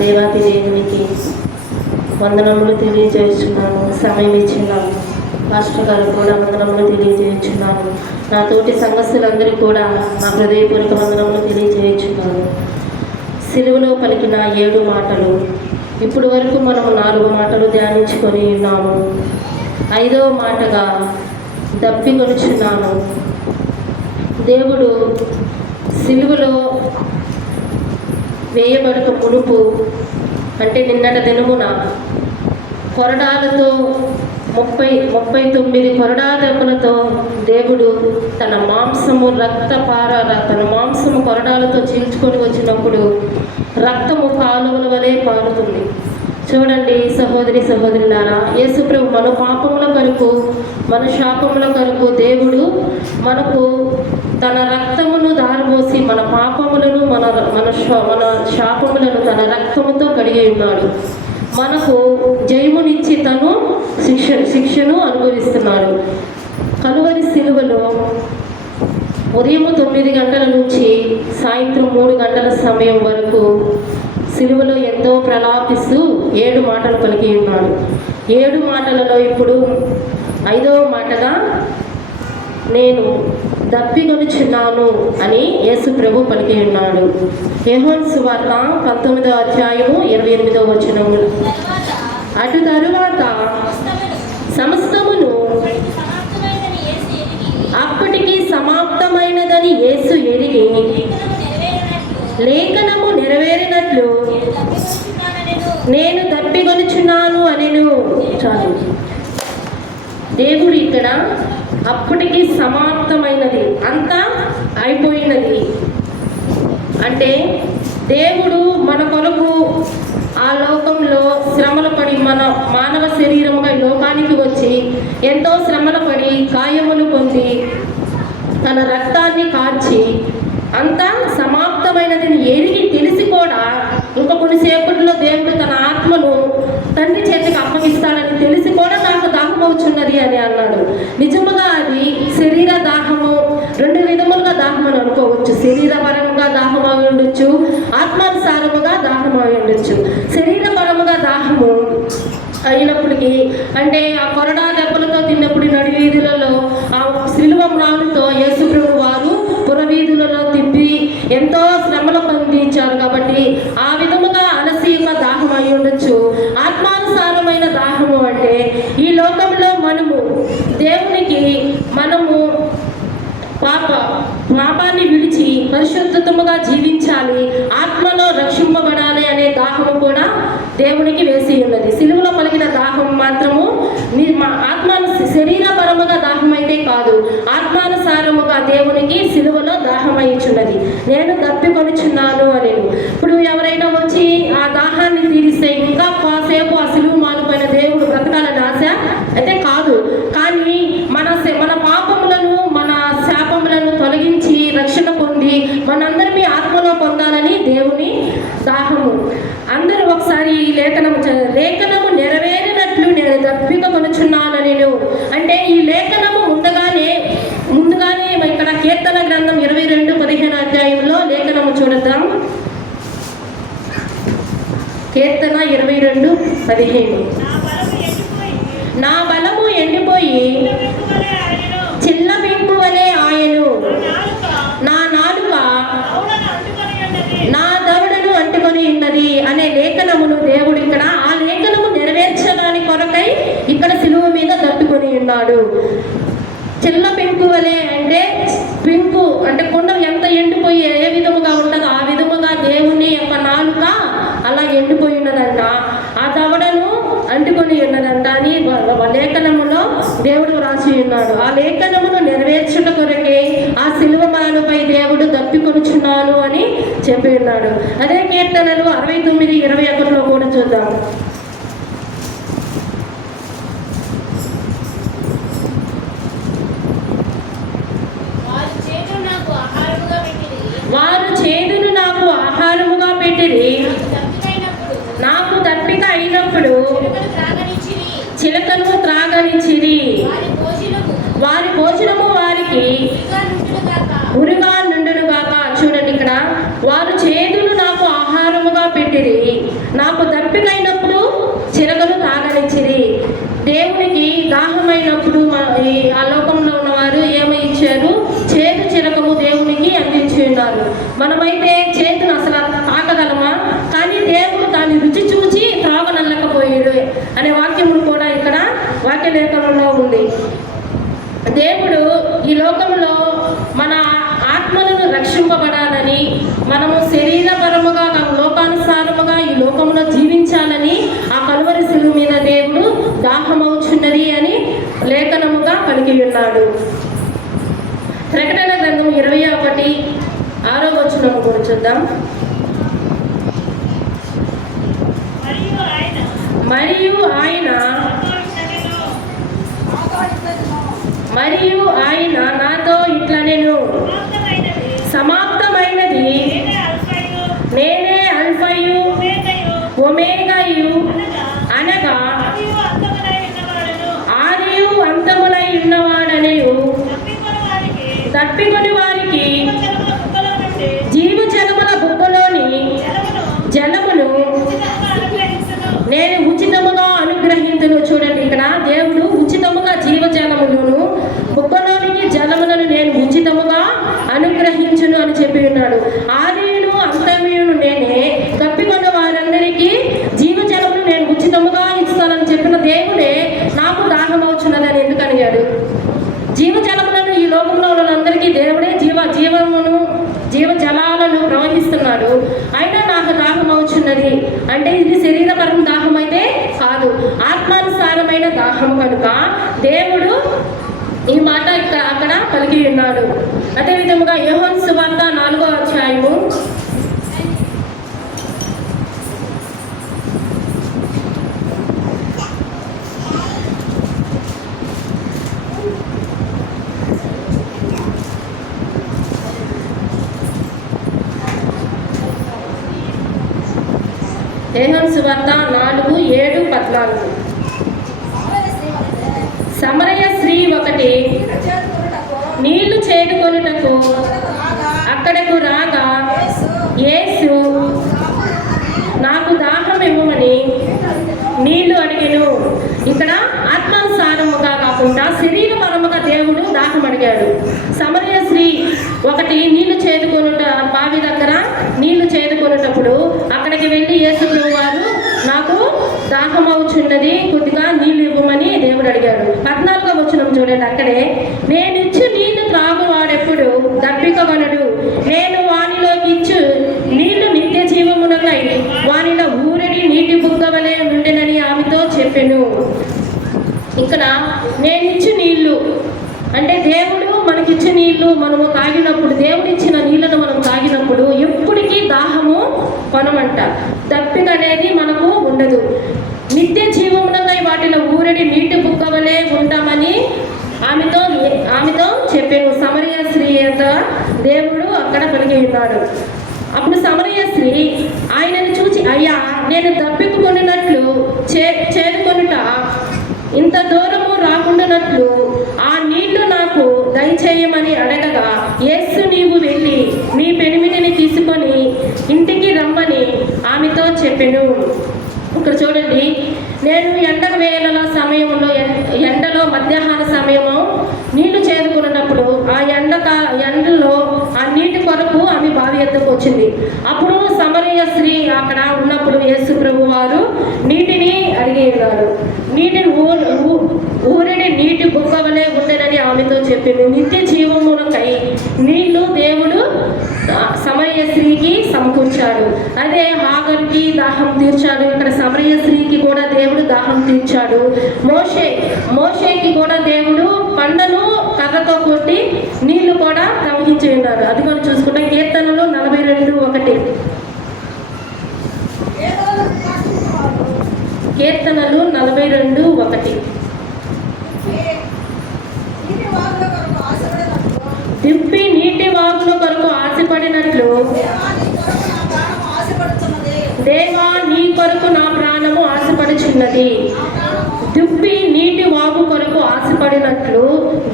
దేవాతి దేవునికి వందనములు తెలియజేస్తున్నాను. సమయం ఇచ్చిన మాస్టర్ గారు కూడా వందనములు తెలియజేస్తున్నాను. నా తోటి సంఘస్థులందరూ కూడా నా హృదయపూర్వక వందనములు తెలియజేస్తున్నాను. సిలువలో పలికిన 7 మాటలు, ఇప్పుడు వరకు మనము 4 మాటలు ధ్యానించుకొని ఉన్నాము. 5వ మాటగా దప్పికొనుచున్నాను. దేవుడు సిలువలో వేయబడక మునుపు అంటే నిన్నటి దినమున కొరడాలతో 39 కొరడా దెబ్బలతో దేవుడు తన మాంసము తన మాంసము కొరడాలతో చీల్చుకొని వచ్చినప్పుడు రక్తము కాలువల వలె పారుతుంది. చూడండి సహోదరి సహోదరులారా, యేసుప్రభు మన పాపముల కొరకు, మన శాపముల కొరకు దేవుడు మనకు తన రక్తమును దారబోసి మన పాపములను మన శాపములను తన రక్తముతో కడిగి ఉన్నాడు. మనకు జయమునిచ్చి తను శిక్షను అనుభవిస్తున్నాడు. కలువరి సిలువలో ఉదయం 9 గంటల నుంచి సాయంత్రం 3 గంటల సమయం వరకు సిలువలో ఎంతో ప్రలాపిస్తూ 7 మాటలు పలికి ఉన్నాడు. 7 మాటలలో ఇప్పుడు 5వ మాటగా నేను దప్పికొనుచున్నాను అని యేసు ప్రభు పలికి ఉన్నాడు. యోహాను సువార్త 19వ అధ్యాయము 28వ వచనము. అటు తరువాత సమస్తమును అప్పటికి సమాప్తమైనదని యేసు ఎరిగి లేఖనము నెరవేరినట్లు నేను దప్పికొనుచున్నాను అనెను. చాలు. దేవుడు ఇక్కడ అప్పటికి సమాప్తమైనది, అంతా అయిపోయినది అంటే దేవుడు మన కొరకు ఆ లోకంలో శ్రమలు పడి మన మానవ శరీరముగా లోకానికి వచ్చి ఎంతో శ్రమలు పడి గాయములు పొంది తన రక్తాన్ని కార్చి అంతా సమాప్తమైనదని ఎరిగి తెలిసి కూడా ఇంకా కొన్నిసేపట్లో దేవుడు తన ఆత్మను తండ్రి చేతికి అప్పగిస్తాడని తెలిసి కూడా నాకు దాహం అవుతున్నది అని అన్నాడు. నిజముగా అది శరీర దాహము, 2 విధములుగా దాహం అని అనుకోవచ్చు. శరీరపరముగా దాహం అయి ఉండొచ్చు, ఆత్మానుసారముగా దాహం అయి ఉండొచ్చు. శరీరపరముగా దాహము అయినప్పటికీ అంటే ఆ కొరడా దెబ్బలతో తిన్నప్పుడు నడి వీధులలో ఆ సిలువ మ్రానుతో యేసుప్రభు వారు పురవీధులలో తిప్పి ఎంతో శ్రమలు పొందించారు కాబట్టి ఆ విధముగా అలసీమ దాహం అయి ఉండొచ్చు. ఆత్మానుసారమైన దాహము అంటే ఈ లోకంలో మనము దేవునికి పాపాన్ని విడిచి పరిశుద్ధతముగా జీవించాలి, ఆత్మలో రక్షింపబడాలి అనే దాహము కూడా దేవునికి వేసి ఉన్నది. సిలువలో పలికిన దాహం మాత్రము శరీరపరముగా దాహం అయితే కాదు, ఆత్మానుసారముగా దేవునికి సిలువలో దాహమైచున్నది. నేను దప్పికొనుచున్నాను అని. ఇప్పుడు ఎవరైనా వచ్చి ఆ దాహాన్ని తీరిస్తే ఇంకా కాసేపు ఆ సిలువ మానుపోయిన దేవుడు బ్రతకాలని ఆశ అయితే కాదు. కానీ మన పాపములను మన శాపములను తొలగించి రక్షణ పొంది మనందరినీ ఆత్మలో పొందాలని దేవుని దాహము. అందరూ ఒకసారి ఈ లేఖనము నెరవేరినట్లు నేను దప్పికొనుచున్నాను నేను అంటే ఈ లేఖనము ముందుగానే ఇక్కడ కీర్తన గ్రంథం 22:15 అధ్యాయంలో లేఖనము చూడద్దాం. కీర్తన 22:15. నా బలము ఎండిపోయి చిన్న పెంకు వలె ఆయను, నా నాలుక నా దవడను అంటుకొని ఉన్నది అనే లేఖనమును దేవుడు ఇక్కడ ఆ లేఖనము నెరవేర్చడానికి కొరకై ఇక్కడ సిలువ మీద దప్పుకొని ఉన్నాడు. చిన్న పెంకు వలె అంటే పెంకు అంటే కొండ ఎంత ఎండిపోయి ఏ విధముగా ఉంటుందో ఆ విధముగా దేవుని యొక్క నాలుక అలా ఎండిపోయి ఉన్నదంట, ఆ దవడను అంటుకొని ఉన్నదంట అని లేఖనములో దేవుడు రాసి ఉన్నాడు. ఆ లేఖనమును నెరవేర్చుట కొరకే ఆ సిలువ మానుపై దేవుడు దప్పికొనుచున్నాను అని చెప్పి ఉన్నాడు. అదే కీర్తనలు 69:21 కూడా చూద్దాం. వారు చేదును నాకు ఆహారముగా పెట్టిరి, నాకు దప్పిక అయినప్పుడు చిలకను త్రాగనిచ్చిరి, వారి భోజనము వారికి ఉరుగా నుండును గాక. చూడండి ఇక్కడ వారు చేదును నాకు ఆహారముగా పెట్టి పెట్టిరి, నాకు దప్పికైనప్పుడు చిరకలు తాగనిచ్చిరి. దేవునికి దాహమైనప్పుడు ఆ లోకంలో ఉన్నవారు ఏమై ఇచ్చారు? చేదు చిరకము దేవునికి అందించి ఉన్నారు. మనమైతే చేతును అసలు తాకగలమా? కానీ దేవుడు దాన్ని రుచి చూచి త్రాగనల్లకపోయాడు అనే వాక్యములు కూడా ఇక్కడ వాక్య లేఖనంలో ఉంది. దేవుడు ఈ లోకంలో మన ఆత్మలను రక్షింపబడాలని, మనము శరీరపరముగా లోకానుసారముగా ఈ లోకంలో జీవించాలని ఆ కలువరి శిలువ మీద దేవుడు దాహమవుచున్నది అని లేఖనముగా పలికి ఉన్నాడు. ప్రకటన గ్రంథం 21:6 కూడా చూద్దాం. మరియు ఆయన నాతో ఇట్లా, నేను సమాప్తమైనది, నేనే అల్ఫయు ఒమేగాయు, అనగా ఆదియు అంతమునై ఉన్నవాడనయు, తప్పికొని వారికి జీవజలముల బుగ్గలోని జలమును నేను ఉచితముగా అనుగ్రహించును. చూడండి, ఇక్కడ దేవుడు ఉచితముగా జీవజలములను బుగ్గలోనికి జలములను నేను ఉచితముగా అనుగ్రహించును అని చెప్పి ఉన్నాడు. ఆదియును అంతమయును నేనే, తప్పికొన్న వారందరికీ జీవజలమును నేను ఉచితముగా ఇస్తానని చెప్పిన దేవుడే నాకు దాహమవుచున్నదని ఎందుకు అడిగాడు? జీవజలములను ఈ లోకంలో వాళ్ళందరికీ దేవుడే జీవజలాలను ప్రవహిస్తున్నాడు. అయినా నాకు దాహం అవుచున్నది అంటే ఇది శరీరపరం దాహం అయితే కాదు, ఆత్మానుసారమైన దాహం కనుక దేవుడు ఈ మాట అక్కడ పలికి ఉన్నాడు. అదేవిధముగా యోహాను సువార్త 4వ అధ్యాయము 4:7-14. సమరయ స్త్రీ ఒకటి నీళ్లు చేదుకొనుటకు అక్కడకు రాగా యేసు నాకు దాహం ఇవ్వమని నీళ్లు అడిగాను. ఇక్కడ ఆత్మానుసారముగా కాకుండా శరీరపరముగా దేవుడు దాహం అడిగాడు. సమరయ స్త్రీ ఒకటి నీళ్లు చేదుకొనుట, బావి దగ్గర నీళ్లు చేదుకొనుటప్పుడు అక్కడికి వెళ్ళి యేసు వారు నాకు దాహం అవుచున్నది, కొద్దిగా నీళ్లు ఇవ్వమని దేవుడు అడిగాడు. 14వ వచనం చూడండి, అక్కడే నేనిచ్చు నీళ్లు త్రాగువాడెప్పుడు దప్పికగలడు, నేను వానిలోకి ఇచ్చు నీళ్లు నిత్య జీవమునకై వానిలో ఊరడి నీటి బుగ్గవలే ఉండెనని ఆమెతో చెప్పెను. ఇక్కడ నేనిచ్చు నీళ్లు అంటే దేవుడు మనకిచ్చిన నీళ్లు మనము తాగినప్పుడు, దేవుడు ఇచ్చిన నీళ్లను మనం తాగినప్పుడు ఎప్పటికీ దాహము కొనమంట, దప్పిక అనేది మనకు ఉండదు. నిత్య జీవమునకై వాటిలో ఊరడి నీటి బుగ్గవలే ఉంటామని ఆమెతో చెప్పాను. సమరయ స్త్రీ దేవుడు అక్కడ పలికి ఉన్నాడు. అప్పుడు సమరయ స్త్రీ ఆయనను చూచి, అయ్యా నేను దప్పికొనినట్లు చేరుకొనుట ఇంత దూరము రాకుండానట్లు ఆ నీళ్లు నాకు దయచేయమని అడగగా యేసు నీవు వెళ్ళి నీ పెనిమిటిని తీసుకొని ఇంటికి రమ్మని ఆమెతో చెప్పెను. ఇక్కడ చూడండి, నేను వేళల సమయంలో ఎండలో మధ్యాహ్న సమయము నీళ్లు చేదుకున్నప్పుడు ఆ ఎండలో ఆ నీటి కొరకు ఆమె బావి ఎద్దకు వచ్చింది. అప్పుడు సమరయ స్త్రీ అక్కడ ఉన్నప్పుడు యేసు ప్రభు వారు నీటిని అడిగేవారు. నీటిని ఊరిని నీటి బుగ్గవలే ఉండేనని ఆమెతో చెప్పింది. నిత్య జీవమునకై నీళ్లు దేవుడు సమరయ స్త్రీకి సమకూర్చాడు. అదే హాగర్కి దాహం తీర్చాడు, ఇక్కడ సమరయ స్త్రీకి కూడా దేవుడు దాహం తీర్చాడు. మోషేకి కూడా దేవుడు పండను కర్రతో కొట్టి నీళ్లు కూడా ప్రవహించి ఉన్నారు. అది కూడా చూసుకుంటే కీర్తనలు 42:1. కీర్తనలు 42:1. దిప్పి నీటి వాగుల కొరకు ఆశపడినట్లు దేవా నీ కొరకు నా ప్రాణము ఆశపడుచున్నది. దిప్పి నీటి వాగు కొరకు ఆశపడినట్లు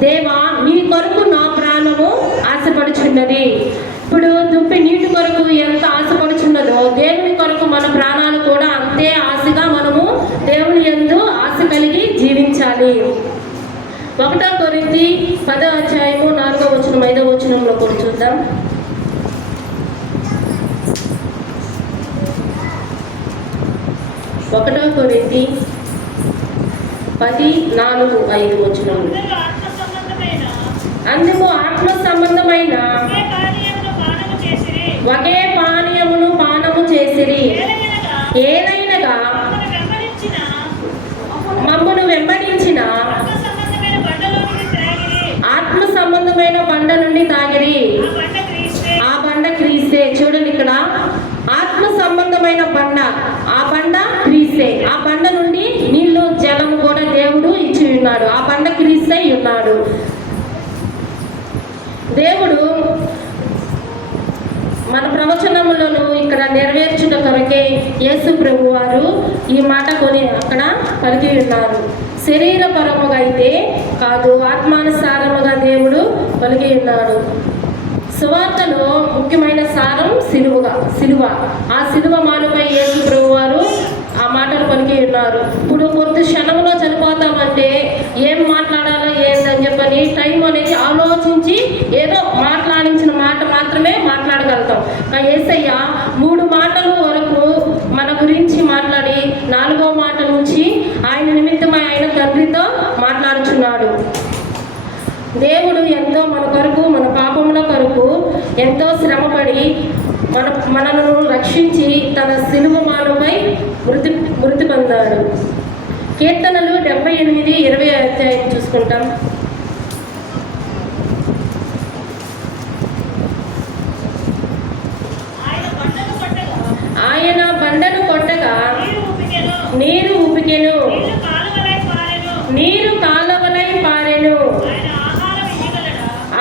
దేవా నీ కొరకు నా ప్రాణము ఆశ ఆశపడుచున్నది. ఇప్పుడు దుప్పి నీటి కొరకు ఎంత ఆశపడుచున్నదో దేవుని కొరకు మన ప్రాణాలు కూడా అంతే ఆశగా మనము దేవుని యందు ఆశ కలిగి జీవించాలి. 1 కొరింథీ 10వ అధ్యాయము 4వ వచనం 5వ వచనంలో కూడా చూద్దాం. 1 కొరింథీ 10:4-5 వచనములు. అందుకు ఆత్మ సంబంధమైన ఒకే పానీయమును పానము చేసిరి, ఏలైనగా మమ్మను వెంబడించిన ఆత్మ సంబంధమైన బండ నుండి తాగిరి, ఆ బండ క్రీస్తే. చూడండి, ఇక్కడ ఆత్మ సంబంధమైన బండ, ఆ బండ క్రీస్తే. ఆ బండ నుండి నీళ్లు జలము కూడా దేవుడు ఇచ్చి ఉన్నాడు. ఆ బండ క్రీస్తే ఉన్నాడు. దేవుడు మన ప్రవచనములను ఇక్కడ నెరవేర్చుట కొరకే యేసు ప్రభు వారు ఈ మాట కొని అక్కడ పలికి ఉన్నారు. శరీరపరముగా అయితే కాదు, ఆత్మానుసారముగా దేవుడు పలికి ఉన్నాడు. సువార్తలో ముఖ్యమైన సారం సిలువ. ఆ సిలువ మానుపై యేసు ప్రభు వారు ఆ మాటలు పలికి ఉన్నారు. ఇప్పుడు కొద్ది క్షణంలో చనిపోతామంటే ఏం మాట్లాడాలో ఏందని చెప్పని టైం అనేది ఆలోచించి ఏదో మాట్లాడించిన మాట మాత్రమే మాట్లాడగలుగుతాం. కానీ యేసయ్య 3 మాటల వరకు మన గురించి మాట్లాడి 4వ మాట నుంచి ఆయన నిమిత్తమై ఆయన తండ్రితో మాట్లాడుచున్నాడు. దేవుడు ఎంతో మన కొరకు, మన పాపముల కొరకు ఎంతో శ్రమపడి మనను రక్షించి తన సిలువ మానుపై మృతి పొందాడు. కీర్తనలు 78:20 అధ్యాయం చూసుకుంటాం. ఆయన బండను కొట్టగా నీరు ఉపికెను, నీరు కాలువలై పారెను.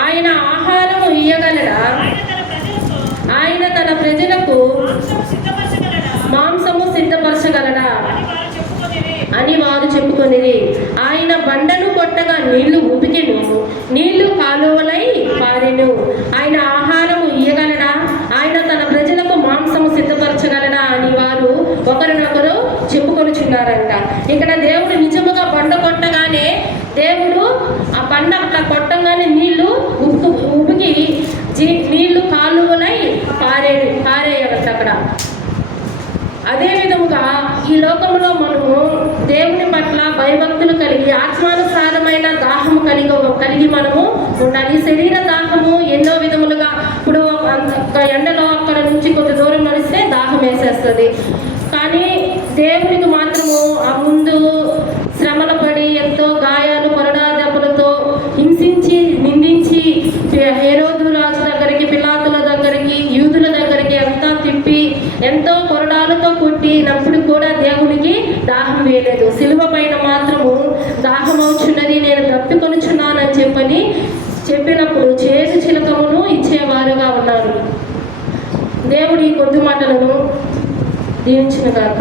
ఆయన ఆహారము ఇయ్యగలడా? ఆయన తన ప్రజలకు మాంసము సిద్ధపరచగలడా అని వారు చెప్పుకొనిది. ఆయన బండను కొట్టగా నీళ్లు ఉపికెను, నీళ్లు కాలువలై పారెను. ఆయన ఆహారము ఇయ్యగలడా? ఆయన తన ప్రజలకు మాంసము సిద్ధపరచగలడా అని వారు ఒకరినొకరు చెప్పుకొనిచున్నారంట. ఇక్కడ దేవుడు నిజముగా బండ కొట్టగానే, దేవుడు ఆ బండ అట్లా కొట్టగానే నీళ్లు ఉబికి నీళ్లు కాలువలై పారేయట అక్కడ. అదే విధముగా ఈ లోకంలో మనము దేవుని పట్ల భయభక్తులు కలిగి ఆత్మానుసారమైన దాహము కలిగి మనము ఉండాలి. శరీర దాహము ఎన్నో విధములుగా, ఇప్పుడు ఎండలో అక్కడ నుంచి కొంత దూరం నడిస్తే దాహం వేసేస్తుంది. కానీ దేవునికి మాత్రము ఆ ముందు శ్రమలు పడి ఎంతో గాయాలు, కొరడా దెబ్బలతో హింసించి నిందించి హేరోదు రాజు దగ్గరికి, పిలాతుల దగ్గరికి, యూదుల దగ్గరికి అంతా తిప్పి ఎంతో కొరడాలతో కొట్టినప్పుడు కూడా దేవునికి దాహం వేయలేదు. సిలువ పైన మాత్రము దాహం అవుచున్నది, నేను తప్పికొనుచున్నానని చెప్పినప్పుడు చేదు చిలకమును ఇచ్చేవారుగా ఉన్నారు. దేవుడి కొద్ది మాటలను దీవించిన గాక.